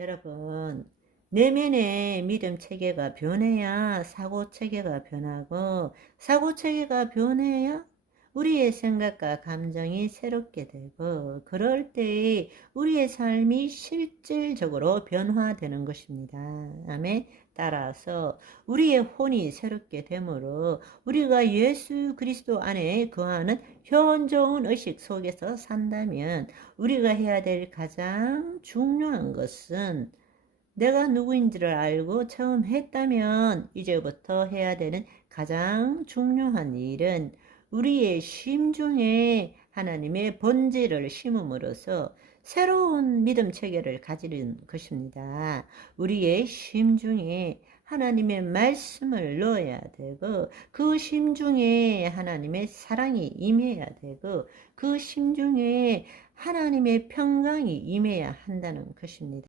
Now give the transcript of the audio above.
여러분, 내면의 믿음 체계가 변해야 사고 체계가 변하고, 사고 체계가 변해야 우리의 생각과 감정이 새롭게 되고, 그럴 때 우리의 삶이 실질적으로 변화되는 것입니다. 아멘. 따라서 우리의 혼이 새롭게 되므로 우리가 예수 그리스도 안에 거하는 현존 의식 속에서 산다면 우리가 해야 될 가장 중요한 것은, 내가 누구인지를 알고 처음 했다면 이제부터 해야 되는 가장 중요한 일은 우리의 심중에 하나님의 본질을 심음으로써 새로운 믿음 체계를 가지는 것입니다. 우리의 심중에 하나님의 말씀을 넣어야 되고, 그 심중에 하나님의 사랑이 임해야 되고, 그 심중에 하나님의 평강이 임해야 한다는 것입니다.